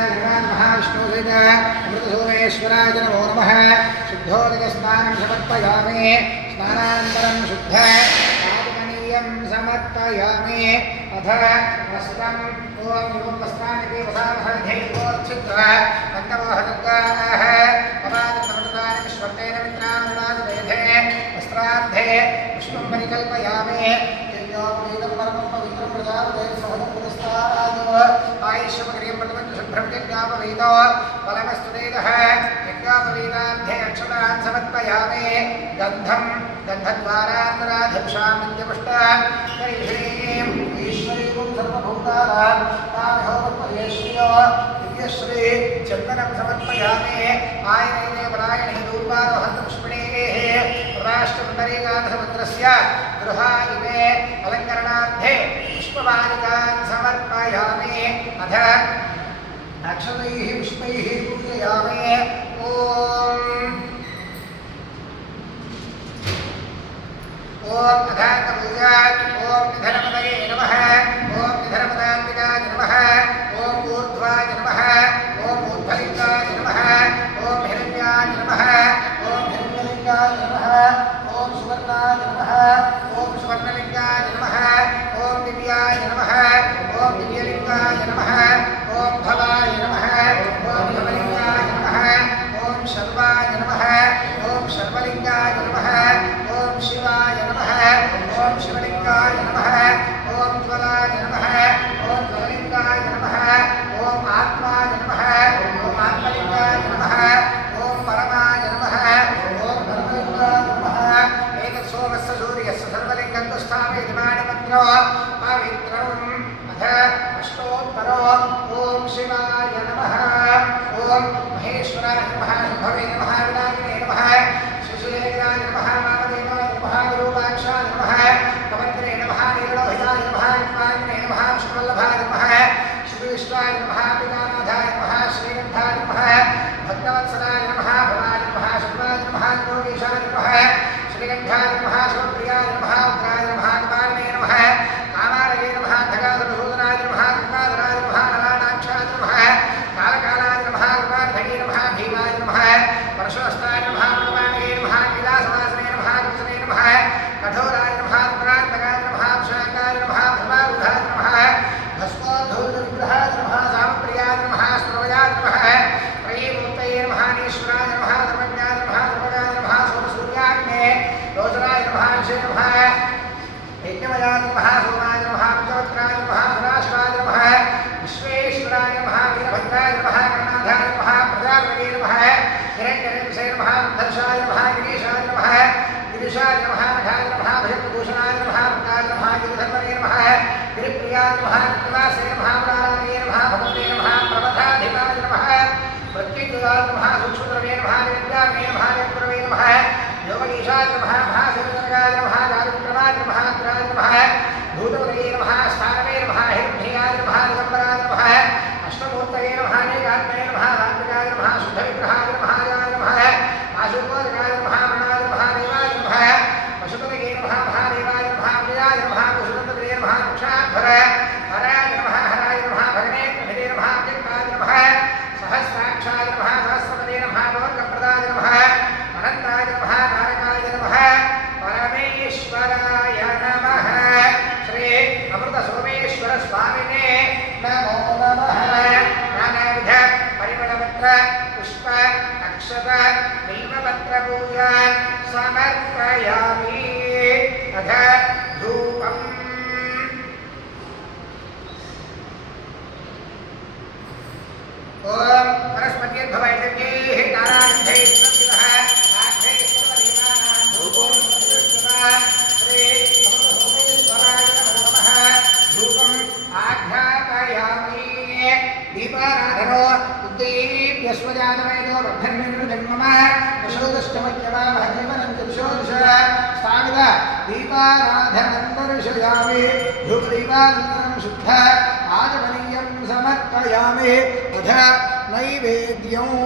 महाविष्णुसहित अमृतसोमेश्वराय नमो नमः शुद्धोदकस्नानं समर्पयामि स्नानानन्तरं शुद्ध पादुकनीयं समर्पयामि अथ वस्त्रम् ॐ वस्त्राणि वसामहधेयोच्छित्वा पञ्चमोहदुर्गाः पवादसमृतानि विश्वतेन मित्रानुरागवेधे वस्त्रार्धे पुष्पं परिकल्पयामि यज्ञोपवीतं परमं पवित्रं प्रजापतेन सहजं पुरस्तादो आयुष्यमग्रियं प्रथमं शुभ्रं बलमस्तुदेदः यज्ञोपवीतार्धे अक्षतान् समर्पयामि गन्धं गन्धद्वारान्तराधपुषां नित्यपुष्टान् कैश्रीं ईश्वरीं सर्वभूतानां तामहोपदेश्यो दिव्यश्री चन्दनं समर्पयामि आयने परायणे दूर्वारोहन्तपुष्पिणेः राष्ट्रपुण्डरीकान्तसमुद्रस्य गृहा इमे अलङ्करणार्थे पुष्पवारिकान् समर्पयामि अथ अक्षतैः पुष्पैः पूजयामि ॐ अधाकपूजा ॐ निधनपतये नमः ॐ निधनपदान्तिकाय नमः ॐ ऊर्ध्वाय नमः ॐ ऊर्ध्वलिङ्गाय नमः ॐ हिरण्याय नमः ॐ हिरण्यलिङ्गाय नमः ॐ सुवर्णाय नमः ॐ सुवर्णलिङ्गाय नमः ॐ दिव्याय नमः ॐ दिव्यलिङ्गाय नमः ॐ भवाय नमः ॐ भवलिङ्गाय नमः ॐ शर्वाय नमः ॐ शर्वलिङ्गाय नमः ॐ शिवाय नमः ॐ शिवलिङ्गाय नमः ॐ ज्वलाय नमः ॐ ज्वललिङ्गाय नमः ॐ आत्माय नमः ॐ आत्मलिङ्गाय नमः ॐ परमाय नमः ॐ परमलिङ्गाय नमः एतत् सोमस्य सूर्यस्य सर्वलिङ्गं तु स्थापयति पाणिपत्रो पवित्रम् अथ अष्टोत्तरो ॐ शिवाय नमः ॐ महेश्वराय नमः शम्भवे नमः विनायिने नमः शिशुलेखाय नमः वामदेवाय नमः गुरुवाक्षाय नमः पवत्रे नमः नीलोहिताय नमः कृपाग्ने नमः विष्णुवल्लभाय नमः श्रीविष्णाय नमः पितानाथाय नमः श्रीकण्ठाय नमः भक्तवत्सलाय नमः भवाय नमः शर्वाय नमः योगीशाय नमः श्रीकण्ठाय नमः शिवप्रियाय नमः उग्राय नमः कृपाग्ने नमः कामारये नमः धगाधरसूदनाय नमः गङ्गाधराय नमः नलानाक्षाय नमः कालकालाय नमः कृपाधये नमः भीमाय नमः परशुहस्ताय नमः मृगवाणये नमः कैलासवासने नमः कृष्णे नमः कठोराय नमः पुरान्तकाय नमः शाकाय नमः भस्मारूढाय नमः भस्मोद्धूतविग्रहाय नमः सामप्रियाय नमः स्त्रवयाय नमः त्रयीमूर्तये नमः नीश्वराय नमः धर्मज्ञाय नमः धर्मगाय नमः सोमसूर्याग्ने रोचनाय नमः ऋषे नमः यज्ञमयाय नमः सोमाय नमः पंचवक्त्राय नमः सदाशिवाय नमः विश्वेश्वराय नमः वीरभद्राय नमः गणनाथाय नमः प्रजापतये नमः हिरण्यरेतसे नमः दर्शाय नमः गिरीशाय नमः गिरीशाय नमः नखाय नमः भजभूषणाय नमः भक्ताय नमः गिरिधर्मणे नमः गिरिप्रियाय नमः निवासे नमः मुरारामये नमः भगवते नमः प्रबधाधिपाय नमः प्रत्येकाय नमः सूक्ष्मद्रवे नमः नित्याग्ने नमः निर्गुणवे नमः योगीशाय नमः महाशिवजनकाय नमः राजविक्रमाय नमः अग्राय नमः भूतपतये नमः स्थानवे नमः हिरण्ययाय नमः दिगम्बराय नमः अष्टमूर्तये नमः अनेकात्मने नमः रात्रिकाय नमः शुद्धविग्रहाय नमः याय नमः आशुतोदकाय नमः मृणाय नमः देवाय नमः पशुपतये नमः महादेवाय नमः प्रियाय नमः कुशुतपतये नमः वृक्षाध्वर हराय नमः हराय नमः भगनेत्रभिदे नमः अव्यक्ताय नमः सहस्राक्षाय नमः सहस्रपदे नमः भवद्गप्रदाय नमः अनन्ताय नमः तारकाय नमः परमेश्वराय नमः श्री अमृतसोमेश्वर स्वामिने नमो नमः नानाविध परिमलपत्र पुष्प अक्षत बिल्वपत्र पूजान् समर्पयामि अथ धूपम् ॐ वनस्पत्यद्भवैतज्ञैः तारागन्धैः सुरक्षितः आग्नेः सर्वदेवानां धूपों प्रदृष्ट्वा श्री अमृतसोमेश्वराय नमो नमः धूपम् आघ्रापयामि दीपाराधनो उद्दीप्यस्वजातवेदो वर्धन्यन्मम यशोदश्चमज्ञमामहजीवनं यशोदश स्थावित दीपाराधनं दर्शयामि धूपदीपानन्तरं शुद्ध आचमनीयं समर्पयामि अथ नैवेद्यम्